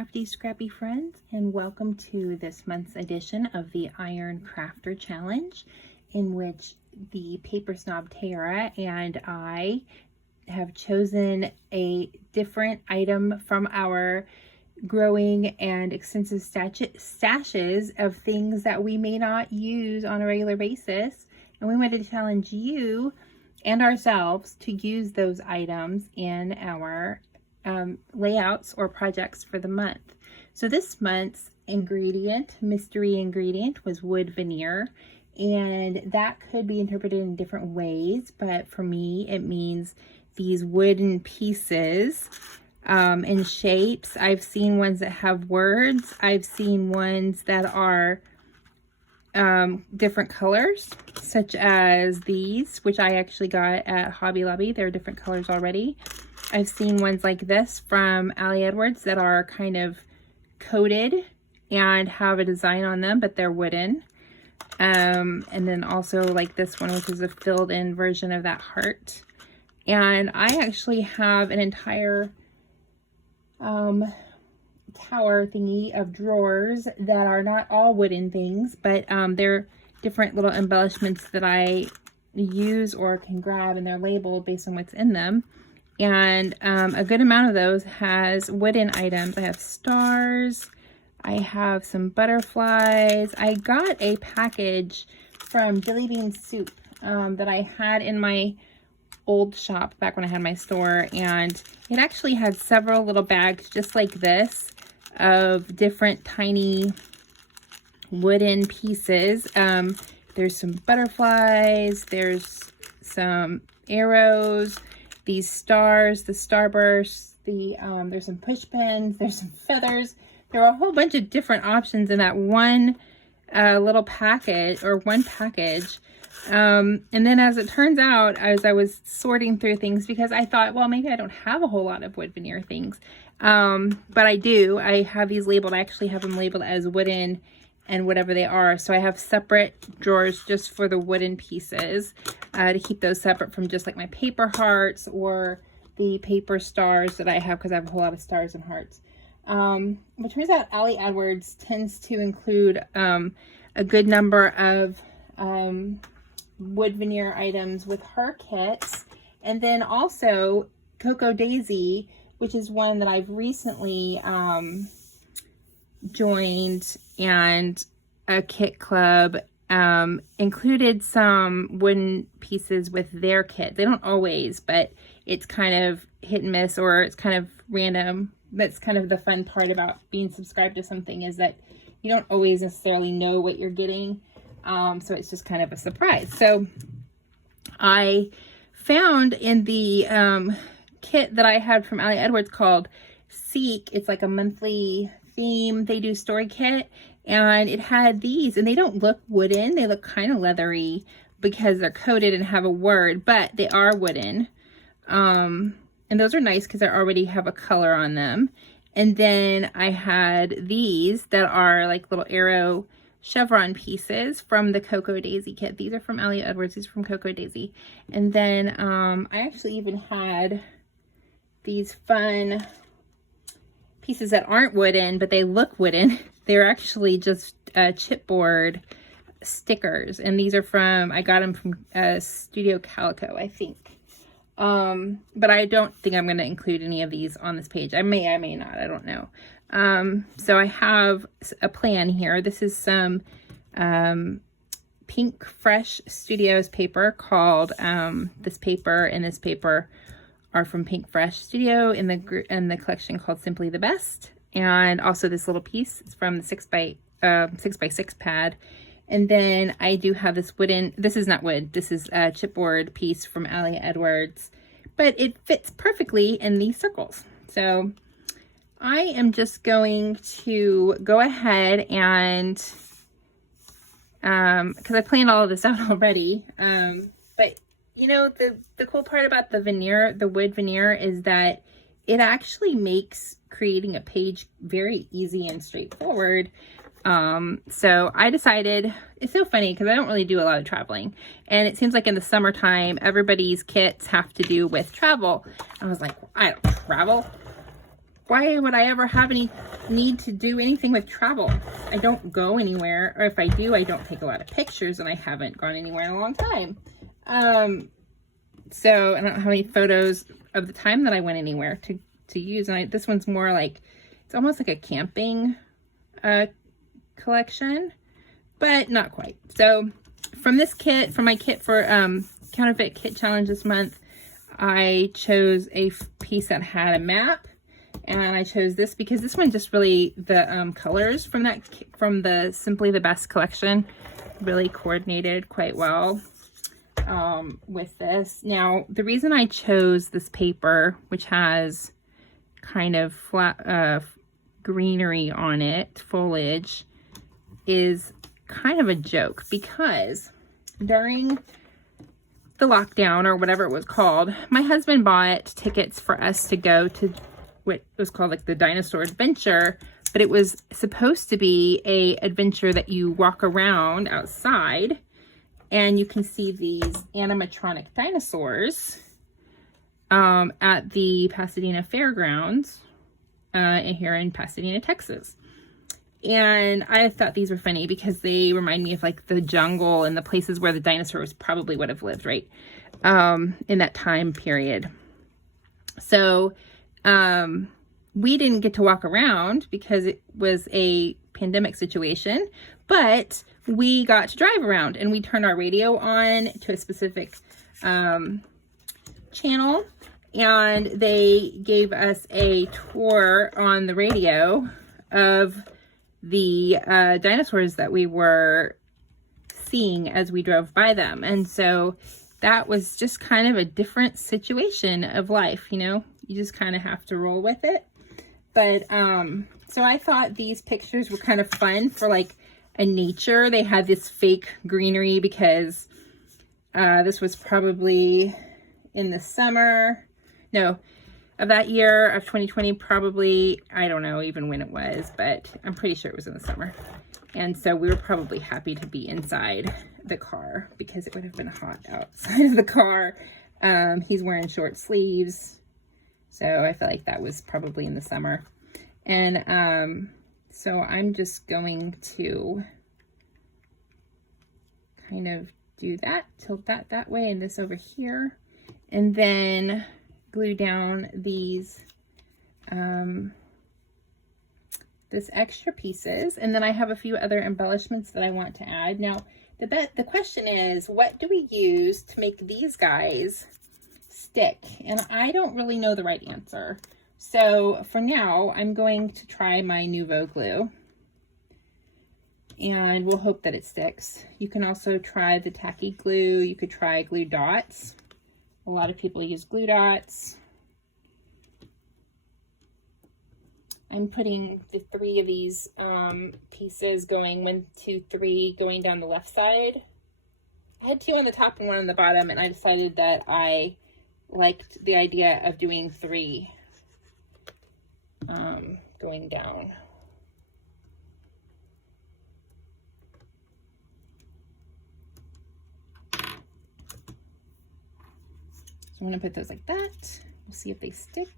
crafty scrappy friends, and welcome to this month's edition of the Iron Crafter Challenge, in which the Paper Snob Tara and I have chosen a different item from our growing and extensive stashes of things that we may not use on a regular basis, and we wanted to challenge you and ourselves to use those items in our layouts or projects for the month. So this month's mystery ingredient, was wood veneer, and that could be interpreted in different ways, but for me it means these wooden pieces in shapes. I've seen ones that have words. I've seen ones that are different colors, such as these, which I actually got at Hobby Lobby. They're different colors already. I've seen ones like this from Ali Edwards that are kind of coated and have a design on them, but they're wooden. And then also like this one, which is a filled in version of that heart. And I actually have an entire tower thingy of drawers that are not all wooden things, but they're different little embellishments that I use or can grab, and they're labeled based on what's in them. And a good amount of those has wooden items. I have stars, I have some butterflies. I got a package from Jelly Bean Soup that I had in my old shop back when I had my store, and it actually had several little bags just like this of different tiny wooden pieces. There's some butterflies, there's some arrows, these stars, the starbursts, there's some push pins, there's some feathers. There are a whole bunch of different options in that one little package, or one package. And then as it turns out, as I was sorting through things, because I thought, well, maybe I don't have a whole lot of wood veneer things. But I do. I have these labeled. I actually have them labeled as wooden and whatever they are. So I have separate drawers just for the wooden pieces to keep those separate from just like my paper hearts or the paper stars that I have, because I have a whole lot of stars and hearts. But turns out Ali Edwards tends to include a good number of wood veneer items with her kits. And then also Cocoa Daisy, which is one that I've recently joined, and a kit club included some wooden pieces with their kit. They don't always, but it's kind of hit and miss, or it's kind of random. That's kind of the fun part about being subscribed to something, is that you don't always necessarily know what you're getting. So it's just kind of a surprise. So I found in the kit that I had from Ali Edwards called Seek, it's like a monthly theme. They do story kit, and it had these, and they don't look wooden. They look kind of leathery because they're coated and have a word, but they are wooden. And those are nice because I already have a color on them. And then I had these that are like little arrow chevron pieces from the Cocoa Daisy kit. These are from Ali Edwards. These are from Cocoa Daisy. And then I actually even had these fun pieces that aren't wooden, but they look wooden. They're actually just chipboard stickers, and these are from, I got them from Studio Calico, I think. But I don't think I'm going to include any of these on this page. I may not, I don't know. So I have a plan here. This is some Pink Fresh Studios paper called, this paper and this paper are from Pink Fresh Studio in the collection called Simply the Best. And also this little piece is from the 6x6 pad. And then I do have this wooden, this is not wood, this is a chipboard piece from Ali Edwards, but it fits perfectly in these circles. So I am just going to go ahead and, because I planned all of this out already, but you know, the cool part about the veneer, the wood veneer, is that it actually makes creating a page very easy and straightforward. So I decided, it's so funny because I don't really do a lot of traveling, and it seems like in the summertime everybody's kits have to do with travel. I was like, I don't travel. why would I ever have any need to do anything with travel? I don't go anywhere, or if I do, I don't take a lot of pictures, and I haven't gone anywhere in a long time. So I don't have any photos of the time that I went anywhere to use. And this one's more like, it's almost like a camping collection, but not quite. So from this kit, from my kit for Counterfeit Kit Challenge this month, I chose a piece that had a map, and I chose this because this one just really, the colors from the Simply the Best collection really coordinated quite well with this. Now, the reason I chose this paper, which has kind of flat greenery on it, foliage, is kind of a joke, because during the lockdown, or whatever it was called, my husband bought tickets for us to go to what was called like the Dinosaur Adventure, but it was supposed to be a adventure that you walk around outside and you can see these animatronic dinosaurs at the Pasadena Fairgrounds here in Pasadena, Texas. And I thought these were funny because they remind me of like the jungle and the places where the dinosaurs probably would have lived, right? In that time period. So we didn't get to walk around because it was a pandemic situation, but we got to drive around, and we turned our radio on to a specific channel, and they gave us a tour on the radio of the dinosaurs that we were seeing as we drove by them. And so that was just kind of a different situation of life, you know, you just kind of have to roll with it. But so I thought these pictures were kind of fun for like a nature. They had this fake greenery because this was probably in the summer, no, of that year of 2020, probably, I don't know even when it was, but I'm pretty sure it was in the summer. And so we were probably happy to be inside the car because it would have been hot outside of the car. He's wearing short sleeves, so I feel like that was probably in the summer. And so I'm just going to kind of do that, tilt that way, and this over here, and then glue down these this extra pieces. And then I have a few other embellishments that I want to add. Now the question is, what do we use to make these guys stick? And I don't really know the right answer. So for now, I'm going to try my Nouveau glue, and we'll hope that it sticks. You can also try the tacky glue. You could try glue dots. A lot of people use glue dots. I'm putting the 3 of these pieces going 1, 2, 3 going down the left side. I had 2 on the top and 1 on the bottom, and I decided that I liked the idea of doing 3 going down. So I'm going to put those like that. We'll see if they stick.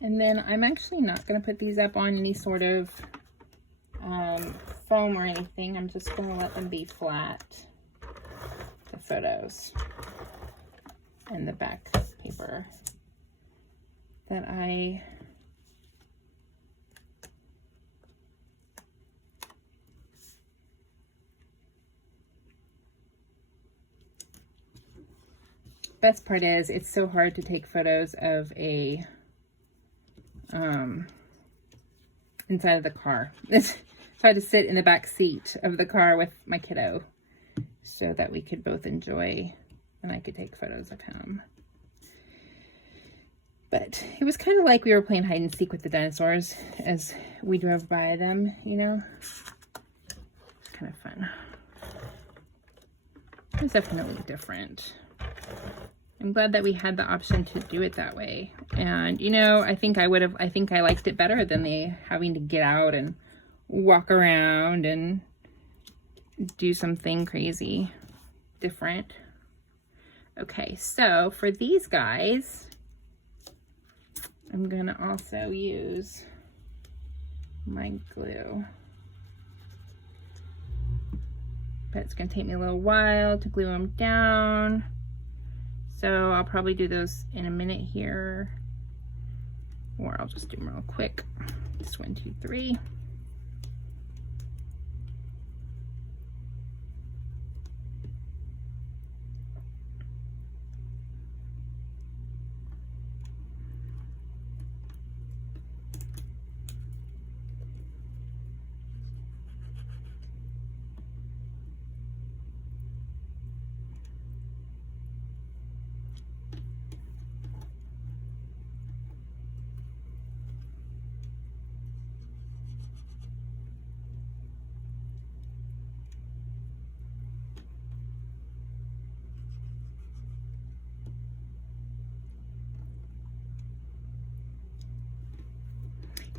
And then I'm actually not going to put these up on any sort of foam or anything. I'm just going to let them be flat, the photos and the back paper that I best part is it's so hard to take photos of a inside of the car. It's hard to sit in the back seat of the car with my kiddo so that we could both enjoy and I could take photos of him. But it was kind of like we were playing hide and seek with the dinosaurs as we drove by them, you know. It's kind of fun. It was definitely different. I'm glad that we had the option to do it that way. And, you know, I think I liked it better than having to get out and walk around and do something crazy different. Okay, so for these guys, I'm gonna also use my glue. But it's gonna take me a little while to glue them down. So I'll probably do those in a minute here, or I'll just do them real quick. Just 1, 2, 3.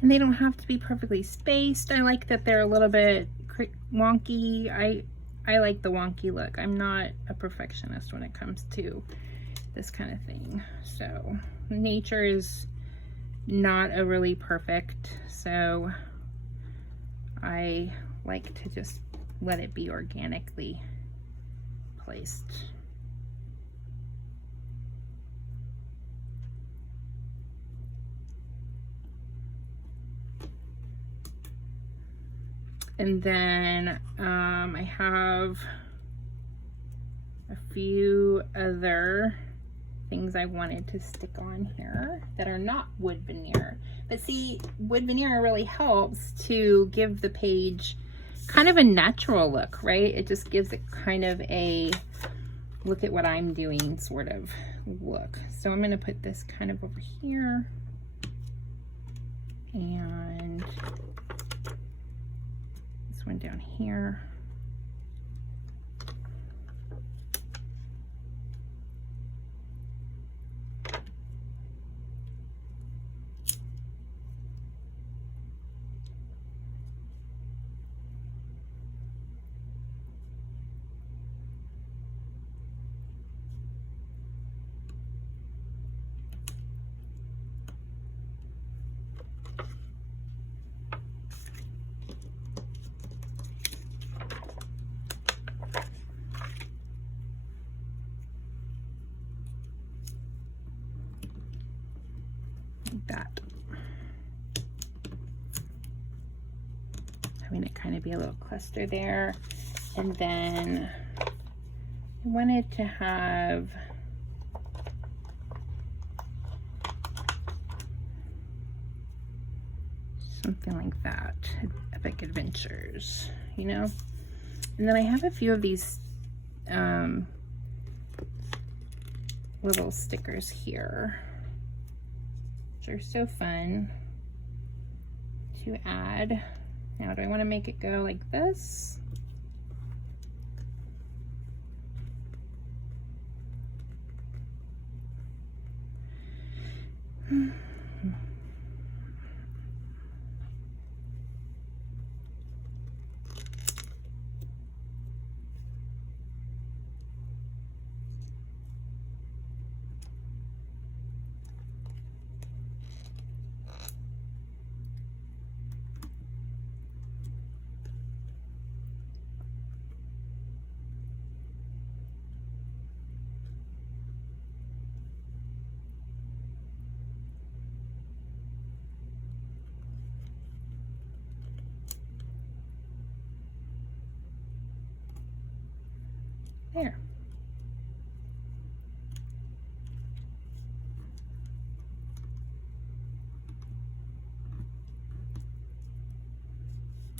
And they don't have to be perfectly spaced. I like that they're a little bit wonky. I like the wonky look. I'm not a perfectionist when it comes to this kind of thing. So nature is not a really perfect, so I like to just let it be organically placed. And then I have a few other things I wanted to stick on here that are not wood veneer. But see, wood veneer really helps to give the page kind of a natural look, right? It just gives it kind of a look at what I'm doing sort of look. So I'm gonna put this kind of over here, and one down here. That. Having it kind of be a little cluster there. And then I wanted to have something like that, Epic Adventures, you know? And then I have a few of these little stickers here. Are so fun to add. Now, do I want to make it go like this? There.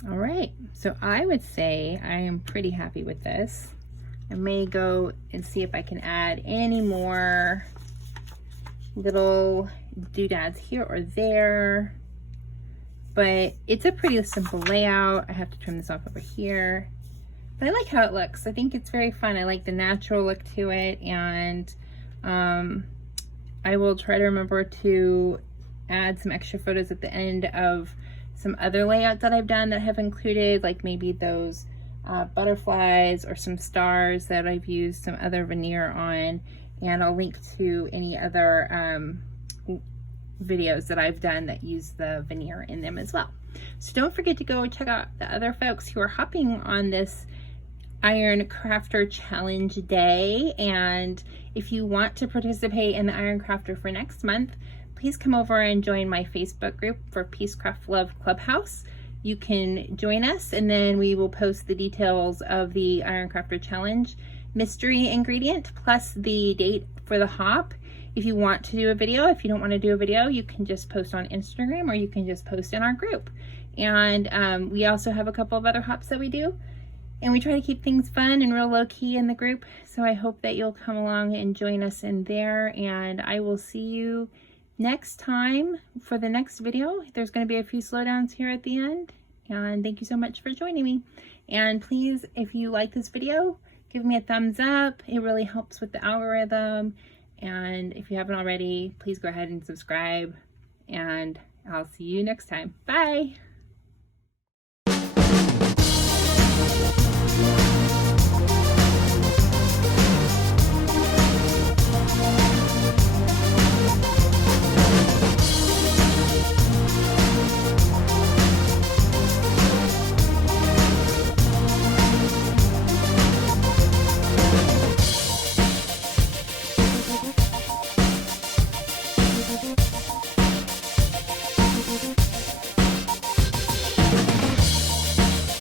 All right, so I would say I am pretty happy with this. I may go and see if I can add any more little doodads here or there, but it's a pretty simple layout. I have to trim this off over here. But I like how it looks. I think it's very fun. I like the natural look to it, and I will try to remember to add some extra photos at the end of some other layouts that I've done that have included, like maybe those butterflies or some stars that I've used some other veneer on, and I'll link to any other videos that I've done that use the veneer in them as well. So don't forget to go check out the other folks who are hopping on this Iron Crafter Challenge day. And if you want to participate in the Iron Crafter for next month, please come over and join my Facebook group for Peace Craft Love Clubhouse. You can join us, and then we will post the details of the Iron Crafter Challenge mystery ingredient plus the date for the hop. If you want to do a video, if you don't want to do a video, you can just post on Instagram, or you can just post in our group. And we also have a couple of other hops that we do, and we try to keep things fun and real low-key in the group. So I hope that you'll come along and join us in there, and I will see you next time for the next video. There's going to be a few slowdowns here at the end, and thank you so much for joining me. And please, if you like this video, give me a thumbs up. It really helps with the algorithm. And if you haven't already, please go ahead and subscribe, and I'll see you next time. Bye.